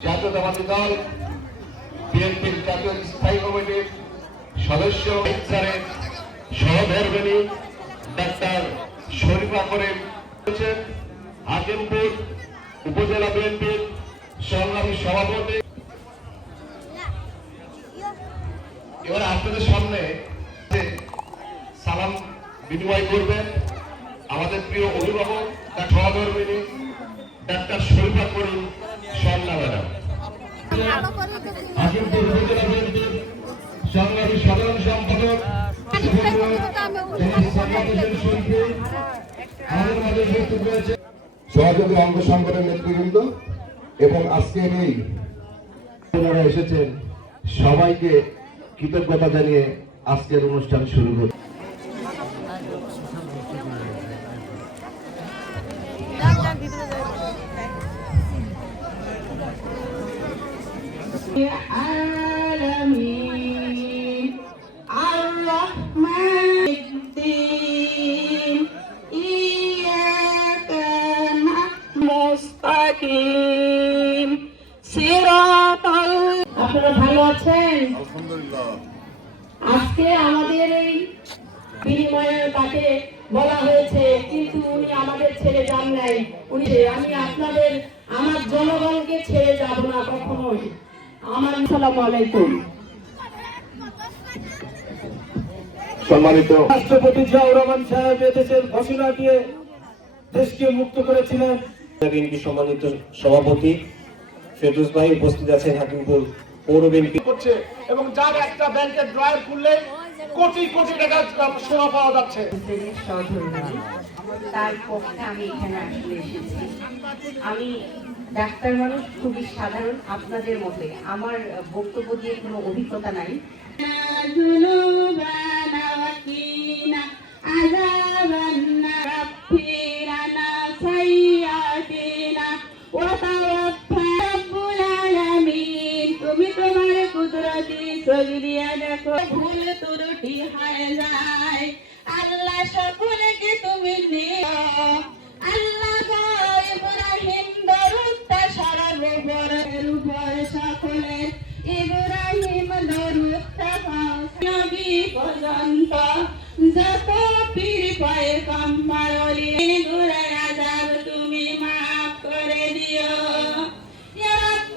জাতীয়তাবাদী দল, বিএনপির জাতীয় স্থায়ী কমিটির সদস্য স্যারের ডাক্তার শরীফা করিম হচ্ছেন হাকিমপুর উপজেলা বিএনপির সংগ্রামী সভাপতি। এবার আপনাদের সামনে সালাম বিনিময় করবেন, আমাদের প্রিয় অভিভাবক তার সহধর্মিনী সহযোগী অঙ্গ সংগঠনের নেতৃবৃন্দ এবং আজকের এই ওনারা এসেছেন সবাইকে কৃতজ্ঞতা জানিয়ে আজকের অনুষ্ঠান শুরু হচ্ছে العالمين الرحمن الدين إياك نعبد مستقيم صراط ال- আপনারা ভালো আছেন আজকে আমাদের এই বিনিময়ের তাকে বলা হয়েছে কিন্তু উনি আমাদের ছেড়ে যান নাই উনি আমি আপনাদের আমার জনগণকে ছেড়ে যাব না কখনোই আমার সালামু আলাইকুম। সম্মানিত রাষ্ট্রপতি জিয়াউর রহমান সাহেব এদেশের ঘোষণা দিয়ে দেশকে মুক্ত করেছিলেন। বিএনপি সম্মানিত সভাপতি ফেরদৌস ভাই উপস্থিত আছেন হাকিমপুর পৌর বিএনপি। করছে এবং যার একটা ব্যাংকের ড্রয়ার খুললে কোটি কোটি টাকা সোনা পাওয়া যাচ্ছে। তার পক্ষে আমি এখানে আসলে এসেছি। আমি ডাক্তার মানুষ খুবই সাধারণ আপনাদের মতে। আমার বক্তব্য দিয়ে কোনো অভিজ্ঞতা নাই। ভুল ত্রুটি হয়ে যায়। আল্লাহ সকলকে উপর সকলের ইব্রাহিম দরুদটা পাও নবী পর্যন্ত যত পীর পায় কাম্মার